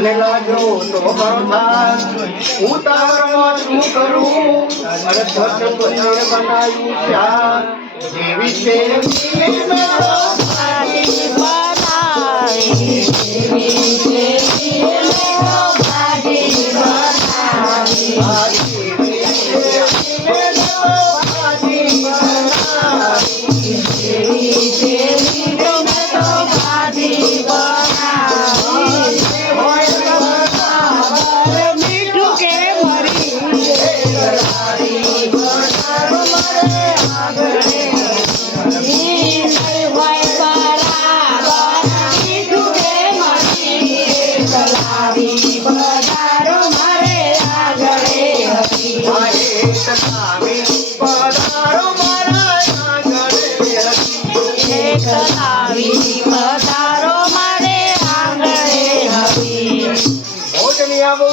અને લાગ્યો તો બરોથા હું તારમાં શું કરું? અરે ધટ પનીર બનાવ્યું ત્યાં જેવી તેવી મેં આંગણે ભોજનિયા બહુ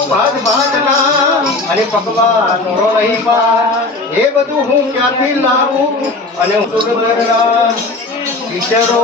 અને પકવાન રોહી પાક એ બધું હું ક્યાંથી લાવું? અને હું ટીચરો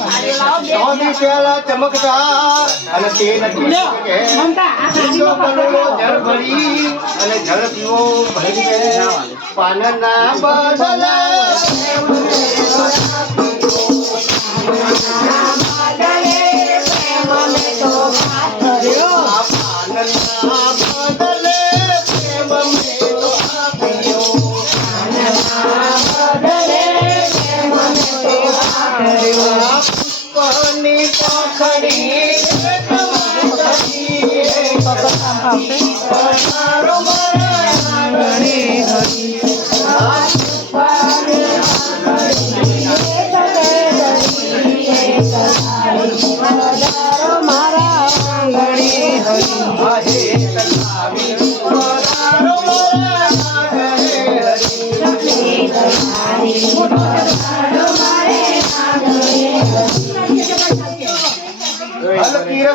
ચોથી પ્યાલા ચમકતા અને તે નથી કે બીજો બનેલો જળ ભરી અને જળ પીવો ભરી. પાનના બદલે. 花开。的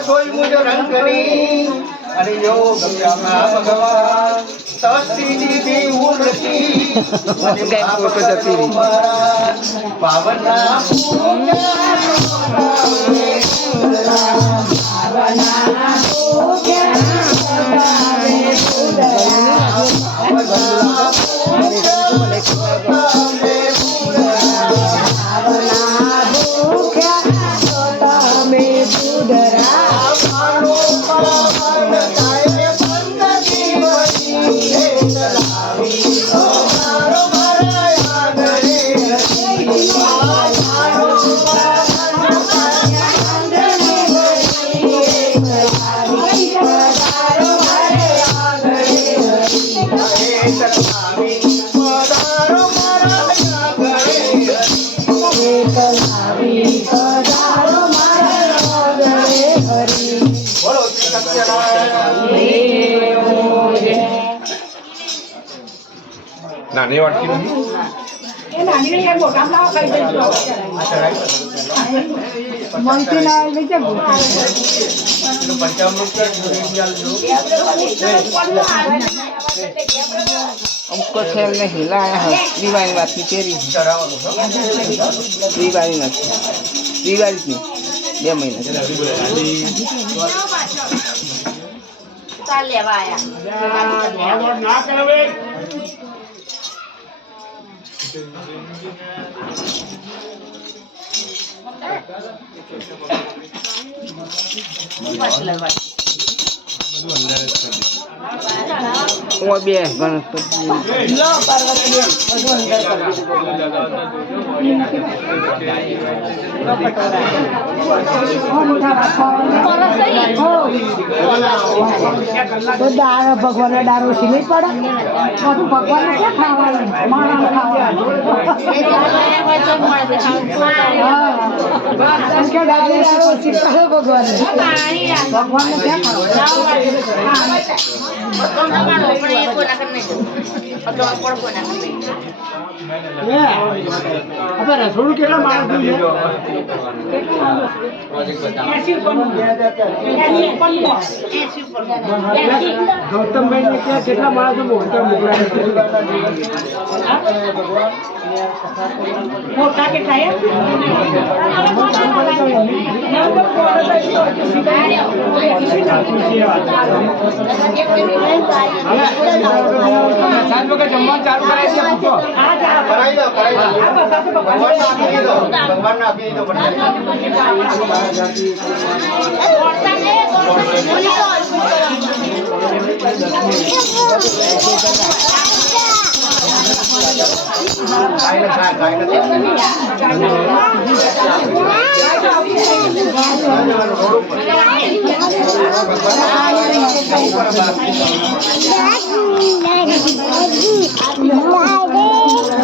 હલકી રસોઈ રંગ કરી અને યોગ ગમ્યા ભગવાન તસ્તી દીધી ઉર્રતી અને ભાવ કરો મારા પાવના જોડી આલજો. અમુક છે એમને હિલાયા હોય દિવાળી ચડાવવાનું છો. દિવાળી નથી દિવાળી જ બે મહિના ચાલ લેવા આયા ના કરાવે પાછળ લેવા હું બે ગણપતિ તો દાળ ભગવાનને દારૂ સીલી પડે બધું ભગવાનને ક્યાં ખાવાનું માણસ ખાવાનું ભગવાનને ક્યાં આપણે રસોડું કેટલા માણસ છે ગૌતમભાઈ ને ક્યાં કેટલા માણસો મોટા મોકલાય છે સાત વખત જમવાનું ચાલુ કરાવી દે પૂછો કરાવી દો, કરાવી દો. ભગવાનને આપી દીધો. ભગવાનને Thank you.